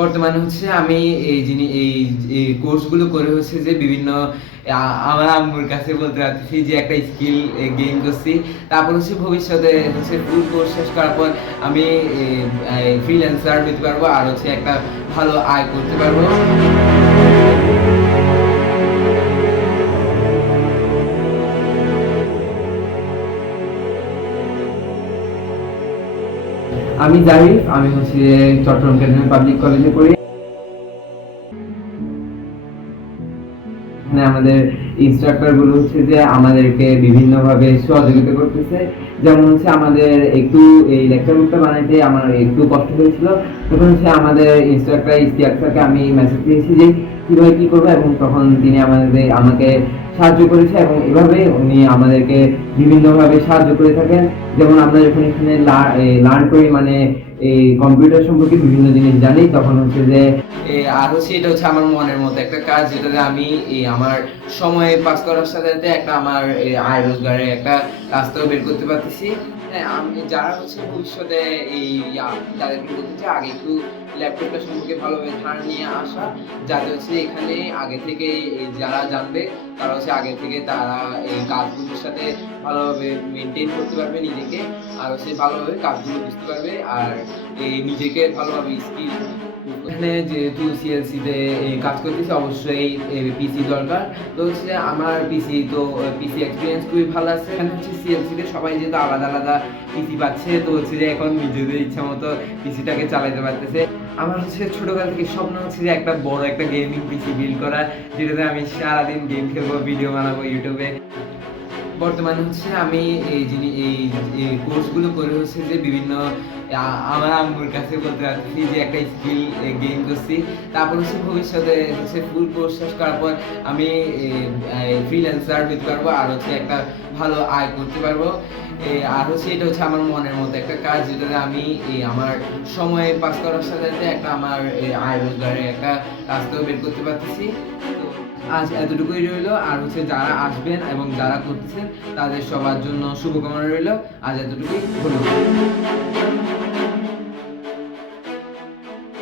বর্তমানে হচ্ছে আমি এই কোর্সগুলো করে হচ্ছে যে বিভিন্ন আমার আম্মুর কাছে বলতে পারতেছি যে একটা স্কিল গেইন করছি। তারপর হচ্ছে ভবিষ্যতে হচ্ছে ফুল কোর্স শেষ করার পর আমি ফ্রিল্যান্সার হতে পারবো আর হচ্ছে একটা ভালো আয় করতে পারবো। আমি জাহিদ, আমি হচ্ছে চট্টগ্রাম ক্যান্টনমেন্ট পাবলিক কলেজে পড়ি। এখানে আমাদের ইনস্ট্রাক্টর গুলো হচ্ছে যে আমাদেরকে বিভিন্ন ভাবে সহযোগিতা করতেছে। যেমন হচ্ছে আমাদের একটু এই লেকচার বুকটা বানাইতে আমার একটু কষ্ট হয়েছিল, তখন হচ্ছে আমাদের ইনস্ট্রাক্টর ইস্তিয়াক স্যারকে আমি মেসেজ দিয়েছি যে কিভাবে কি করবো, এবং তখন তিনি আমাকে সাহায্য করেছে এবং এভাবে উনি আমাদেরকে বিভিন্নভাবে সাহায্য করে থাকেন। যেমন আমরা যখন এখানে লার্ন করি, মানে এই কম্পিউটার সম্পর্কে বিভিন্ন জিনিস জানি, তখন হচ্ছে যে আর হচ্ছে এটা হচ্ছে আমার মনের মতো একটা কাজ, যেটাতে আমি আমার সময় পাস করার সাথে সাথে একটা আমার আয় রোজগারের একটা রাস্তাও বের করতে পারতেছি। হ্যাঁ, আমি যারা হচ্ছে ভবিষ্যতে এই তাদেরকে বলতে চাই আগে একটু ল্যাপটপটা সম্পর্কে ভালোভাবে ধারণা নিয়ে আসা, যাতে হচ্ছে এখানে আগে থেকে যারা জানবে তারা হচ্ছে আগে থেকে তারা এই কাজগুলোর সাথে ভালোভাবে মেনটেন করতে পারবে নিজেকে, আর হচ্ছে ভালোভাবে কাজগুলো বুঝতে পারবে, আর নিজেকে ভালোভাবে স্কিল। এখানে যেহেতু সিএলসি তে কাজ করতেছি, অবশ্যই পিসি দরকার। তো হচ্ছে আমার পিসি এক্সপিরিয়েন্স খুবই ভালো আছে। এখানে হচ্ছে সিএলসি তে সবাই যেহেতু আলাদা আলাদা পিসি পাচ্ছে, তো হচ্ছে যে এখন নিজেদের ইচ্ছা মতো পিসিটাকে চালাতে পারতেছে। আমার হচ্ছে ছোটবেলা থেকে স্বপ্ন হচ্ছে যে একটা বড় একটা গেমিং পিসি বিল্ড করা, যেটাতে আমি সারাদিন গেম খেলবো, ভিডিও বানাবো ইউটিউবে। বর্তমানে হচ্ছে আমি এই কোর্সগুলো করে হচ্ছে যে বিভিন্ন আমার আম্মুর কাছে বলতে পারতেছি যে একটা স্কিল গেইন করছি। তারপর হচ্ছে ভবিষ্যতে হচ্ছে ফুল কোর্স শেষ করার পর আমি ফ্রিল্যান্সার হতে পারবো আর হচ্ছে একটা ভালো আয় করতে পারবো। আর হচ্ছে এটা হচ্ছে আমার মনের মতো একটা কাজ, যেটাতে আমি আমার সময় পাস করার সাথে সাথে একটা আমার আয় রোজগারের একটা রাস্তাও বের করতে পারতেছি। তো আজ এতটুকুই রইলো, আর হচ্ছে যারা আসবেন এবং যারা করতেছেন তাদের সবার জন্য শুভকামনা রইলো। আজ এতটুকুই, ধন্যবাদ।